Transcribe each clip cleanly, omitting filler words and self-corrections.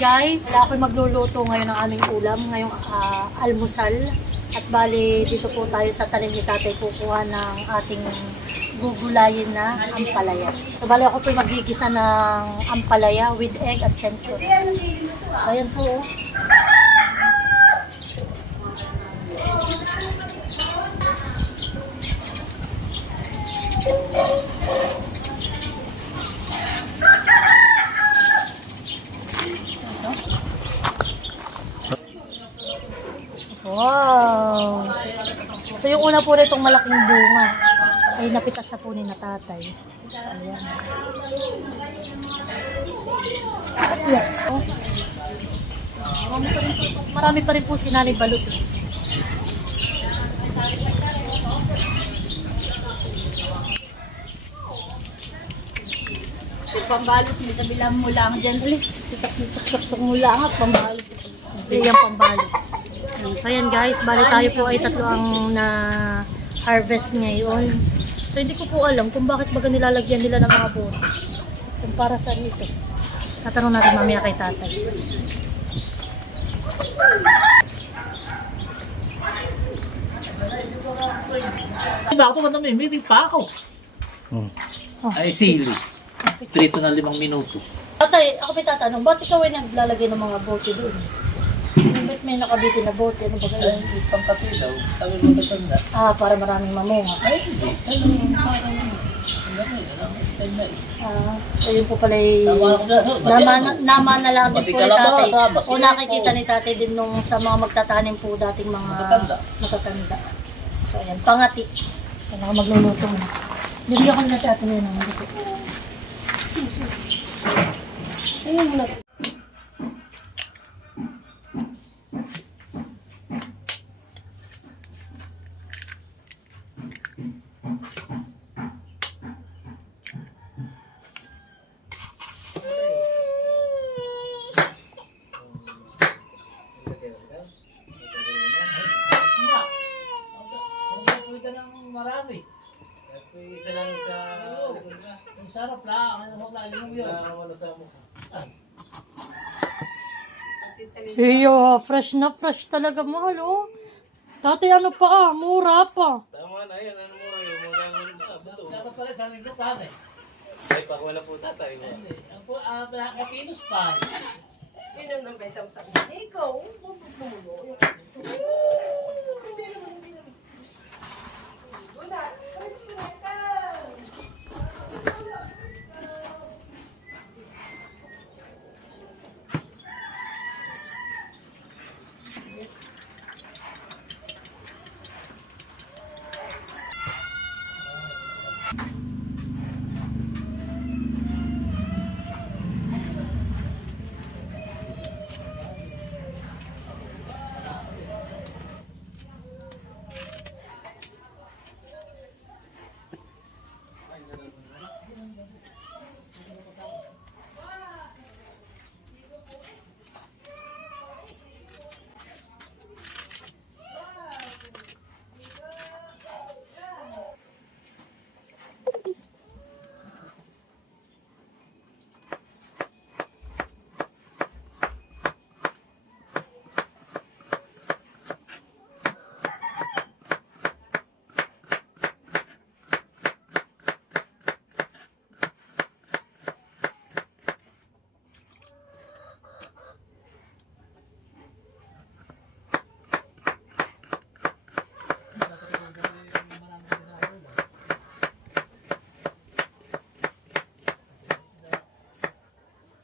guys, ako'y magluluto ngayon ng aming ulam, ngayong almusal. At bali, dito po tayo sa talim ni tatay kukuha ng ating gugulayin na ampalaya. So bali ako po magigisa ng ampalaya with egg at century. So ayan po. Wow! So yung una po na itong malaking bunga ay napitas na po ni natatay. So ayan. Yeah. Oh. Marami pa rin po si Nanay Balot. Pambalot mo, sabilang mo lang dyan. Alis, tutak mo lang at pambalot. Yung pambalot. So ayan guys, bali tayo po ay tatlo ang na-harvest ngayon. So hindi ko po alam kung bakit baga nilalagyan nila ng mga bote. Kung para saan ito. Tatanong natin mamaya kay tatay. Ako ka naman, may pa ako. Ay, sili. Trito ng 5 minuto. Tatay, ako may tatanong, ba't ikaw ay naglalagay ng mga bote doon? Ba't may nakabitin na bote? Ano ba Ay, ganyan? pangkatilaw. Sabi mo tatanda. Para maraming mamunga. Ay, hindi. Ano, style na eh. So yun po pala ay naman na lang din po ni tatay. O nakikita ni tatay din nung sa mga magtatanim po dating mga matatanda. So ayan, pangati. Kaya ako magluluto na. Bibigyan ko na sa atin yun. Sige muna. Marami. Isa lang sa likod na. Ang sarap lang. Ano mo lang yung yun? Wala sa mukha. Iyo, fresh na fresh talaga mahal oh. Tatay ano pa mura pa. Tama na yan, ano mo yung mga ganun. Dapat pala sa aming grupahan eh. Ay, pa wala po tatay. Ang po, kapinos pa. Yun ang nabenta mo sa akin. Ikaw, bumulo. Hindi naman. Wala.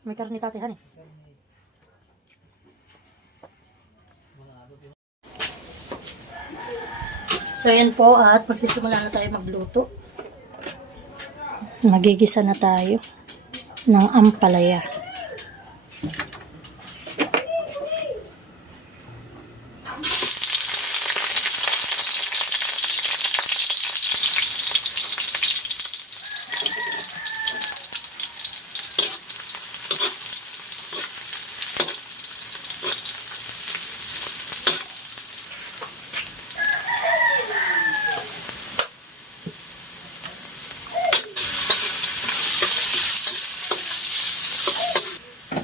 May karne tatay han eh. So yan po at magsisimula na tayo magluto. Magigisa na tayo ng ampalaya.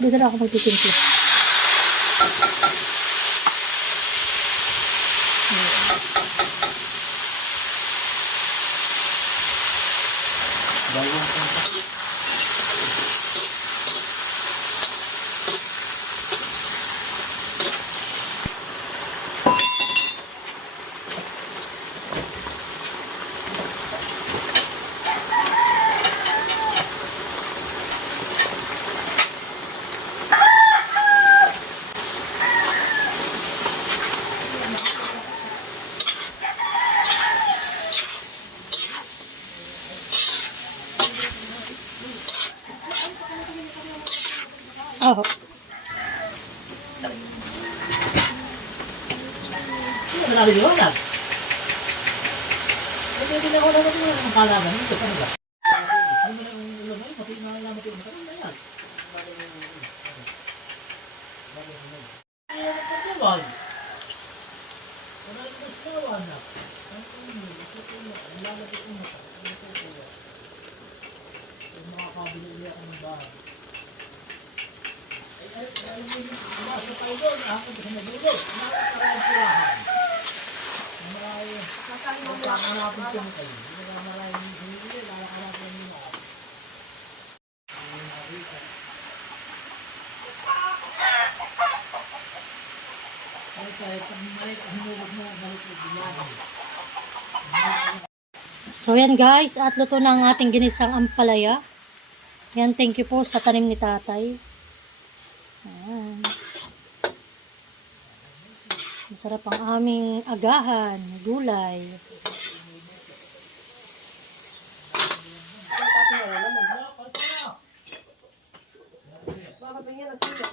Dito na ako magtitimpla. Oh. Wala rin yun lang. Kasi hindi na ako naman yung kalaban. Ito talaga. Ano ba yung ulam mo? Pati na lang naman yung matagal na yan. Ano yung pagkawan? Wala yung pagkawan na. Ang lalapit ko na. Yung makakabili niya ako ng bahay. Sa tayo doon, ako sa nagulog. Nakakaroon sirahan. Nakakalapin ko na kayo. Nakakalapin ko na kayo. Nakakalapin ko na kayo. So yan guys, at luto na ang ating ginisang ampalaya. Yan, thank you po sa tanim ni tatay. Ayan. Masarap ang aming agahan, gulay. Bakit bigyan ng sila?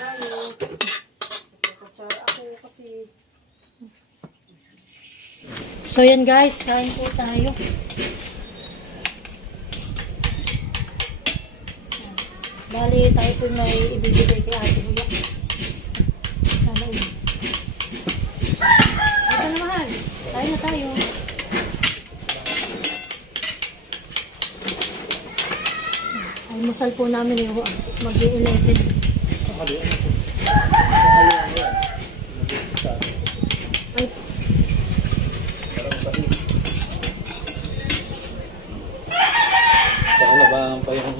Tayo. Kutsara ako kasi. So yan guys, kain po tayo. Bali, tayo po may ibibigay kay Ate Huya. Sana ulit. Ito na mahal. Tayo na tayo. Almusal po namin yung mag-11. Ay, Saka labangan pa yung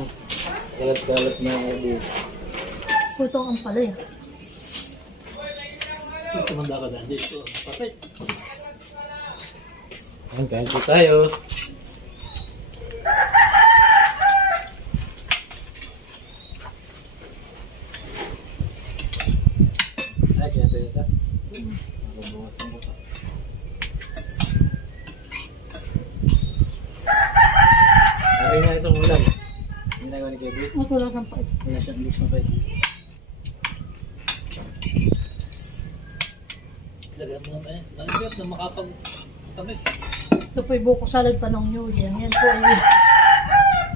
kalat-kalat na ulo. putong ang palaya. Tumanda ka dahil dito. Papit. Ang kain po tayo. Ay, kaya tayo ito. Mabubukasan ko pa. Okay na itong ulam. Ginagawa ni Kevin. Matulog ang pait. Wala siya, hindi siya mapait. Lagyan mo naman eh. Malagyan na makapag-tamis. Ito po yung buko salad pa ng New Year. Yan po ay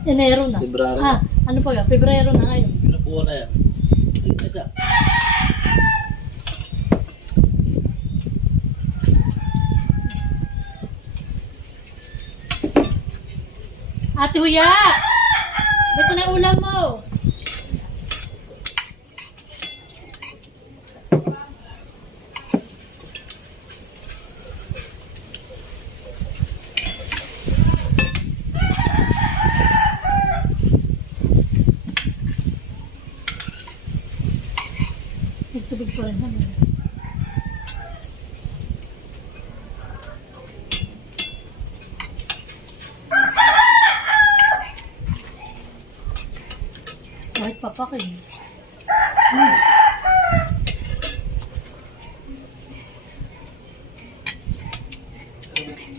Enero na. February. Ano pa ga? Pebrero na ngayon. Pinabuo na yan. Ayun na siya. Ate Huya! Ba't na ulam mo? Tubig pa rin naman. Kahit papakin.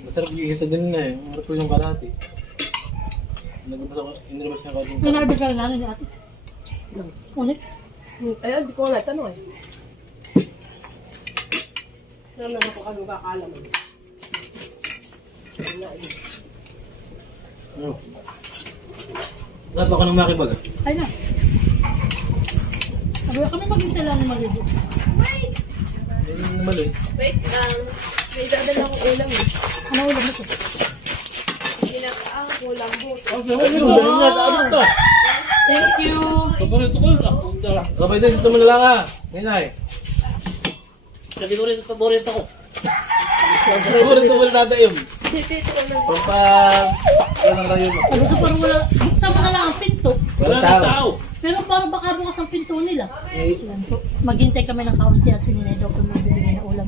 Masarap yung isa din na eh. Marap yung kalahati. Inilabas niya kasi yung May naibig ka na ni ate. Ulit. Ayun, di ko wala tanong eh. Naman ako kami kakala mo. Ano? Wala pa ka nang makibag. Ay na. Sabi kami mag-isa lang maligo. Ayun naman eh. Wait lang. May dadala akong ulam eh. Ano ulam ito? Ginataang ulam buto. Okay, dahil na, ano ka? Thank you. Paborito ko. Kapay din, dito mo na lang ah. Ninay. Sabi ko rin, paborito ko. Paborito mo na dada yun. Pagpag... Walang rayon mo. Ano sa parang wala, buksan mo na lang ang pinto. Wala na tao. Pero parang baka bukas ang pinto nila. Eh, Maghintay kami ng kaunti at sininay daw kung may bibigay na ulam.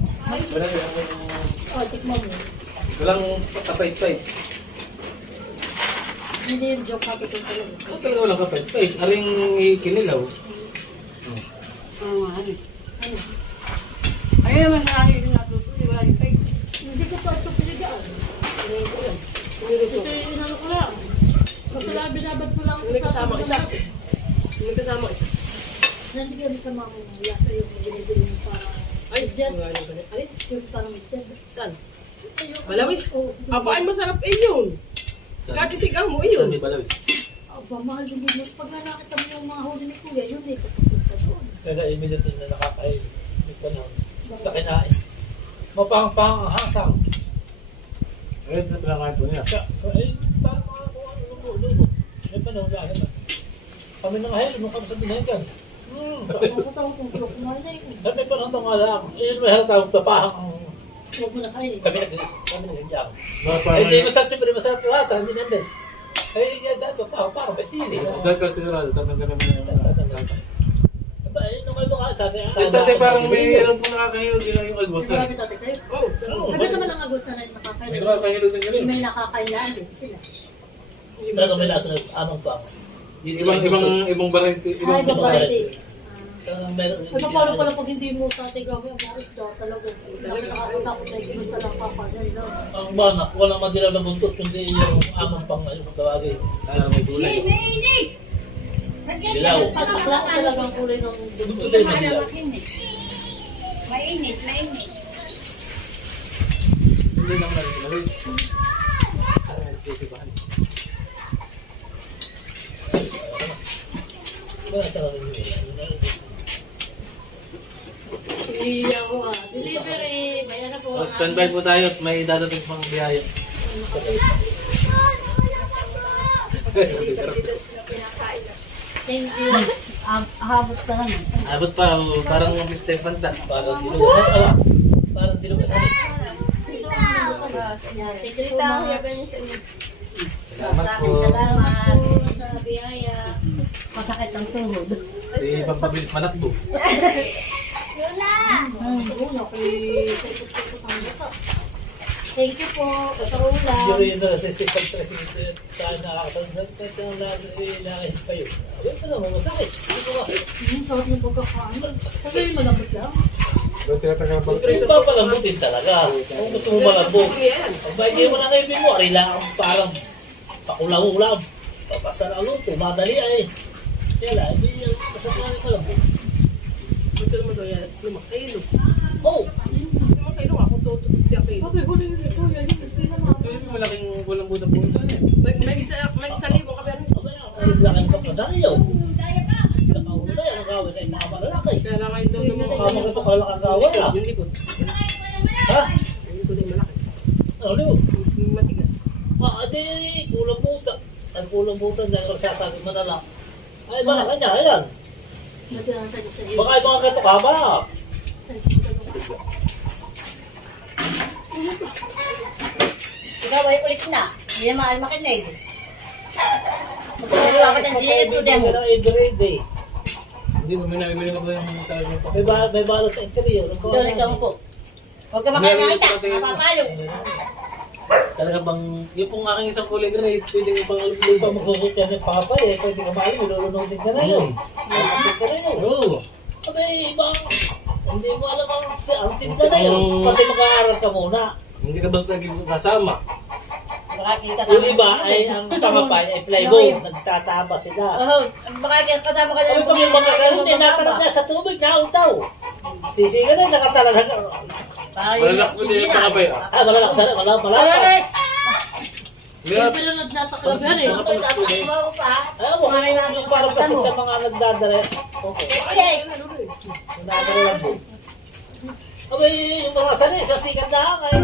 Oh, tikman mo. walang kapait-pait. Hindi yung joke happy ko talaga. Ano talaga walang kapait-pait? Aring kinilaw. Ayun naman sa akin yung natuto, di ba? Hindi ko pa ito piligaan. Ito yung inano ko lang. Kasi lang binabad ko lang. May kasama isa. May kasama isa. Hindi kami sa mga lasa yung binibili mo para... Ay, Jet. wala na ba? Ay, Yung parang may jet. saan? Malawis? Abaan masarap eh yun. Katisigang mo Saan yun. may balawis? Aba, mahal din yun. Pag nakakita mo yung mga huli ni Kuya, yun eh, kapapunta doon. Kaya immediately na nakakain. May panahon. Sa kinain. Mapang-pang ang hasang. Ayun, ito pinakain po niya. So, parang mga kung ano, may panahon lagi na. Kami nang ahel, nung kami sa binahigan. Ang tawag kong tulog kumain na yun. At may panahon nga lang. May halatawag tapahang Huwag mo na kainin. kami nagsisyang. Mga Ay, parang... hindi masarap siyempre, masarap yung hasa, hindi nandes. Ay, dahil parang may sili. Dahil kartirado, tatanggal naman na yung... Aba, nung ano nga, kasi... Eh, tatay parang may alam po nakakahilog din yung almusal. Marami tatay kayo. Sabi naman ang agos na rin May nakakailan. nakakahilog din ganun. May nakakailan din sila. Talaga may lasa ng amang pa. Ibang variety. Ay, Ibang babae. Meron. Ay, paano pala pag hindi mo tatay gawin ang mga isda talaga. Nakakatakot na yung gusto lang papagal lang. Ang banak, walang madilaw na buntot, kundi yung amang pang ngayon kung tawagin. May gulay. Dilaw. Patakla ko talaga ang kulay ng Buntot dugo. tayo ng dilaw. Mainit, mainit. Hindi lang na rin. Wala talaga yung dilaw. Iya ko ah. Delivery. May ano po. Standby po tayo at may dadating pang biyaya. Thank you. Ahabot ka naman. Abot pa, parang Mr. Panta. Parang dilugan. Awa. Parang dilugan. Ito ang gusto ko. Thank you so much. Salamat po. Salamat po sa biyaya. Masakit ang tuhod. Di pampabilis manakbo. Una, sikot-sikot ang gusto. Thank you po. Sa ulam. Yuri na sa sipag president sa nakakatanggap. Kasi ang lahat pa yun. Awin pa naman, masakit. Ito nga. Sarap ng pagkakain. Kasi malambot lang. Yung papalambutin talaga. Kung gusto mo malambot. Pag bagay mo na kaibig mo, arila ang parang pakulang-ulam. Papasta na luto, madali ay. Kaya lang, hindi yung kasapaan ng malambot. Ito naman daw yan. Lumakilo. Oh! Lumakilo ako. Tutupit niya kayo. Okay, huli ulit ko. Yan yung sila mga. Ito yung malaking walang buta po ito. May isa libo ka ba? Kasi laki ng kapadali yun. Nakaulo na yan, ang gawin ay mga malalaki. Kaya lang kayo daw ng mga Mga mga kalak ang gawin ah. Yung likod. Ha? Yung likod ay malaki. Ano yun? Yung matigas. Adi, kulang buta. Ang kulang buta dahil nagsasabi manala. Ay, malaki niya, ayan. Matilang sa iyo. Baka yung mga kato ka ba? Ikaw ay ulit na. Hindi na mahal makinig. Magkakaliwa ka ng GS to them. Every day. Hindi mo minamimili na po yung tawag niyo po. May balot sa interior. Doon ikaw po. Huwag ka makakita. Napapalo. Talaga bang, yung pong aking isang kulay granite, pwede mo pang Hindi pa magkukot yan ng papa eh. Pwede ka maalim, ilulunodin ka na yun. Ilulunodin ka na yun. Oo. Abay, iba. Hindi mo alam ang tinda na yun. Pati mag-aaral ka muna. Hindi ka ba lagi kasama? Makakita ka. Yung iba ay ang tamapay ay playboy. Nagtataba sila. Oh, makakita kasama ka Ay, na. pag yung mga kanin, tinatalag niya sa tubig, nauntaw. Sisiga na, nakatalaga. Malalak mo din yung takabay. Ah, malalak sana, malalak. Ay, Meron, Pero nagtataklag yan eh. ay, tatakbo pa. Ayaw mo, yung parang kasi sa mga nagdadare. Okay. Okay. Nagdadare lang po. Abay, yung mga sanay, sa sikat na ay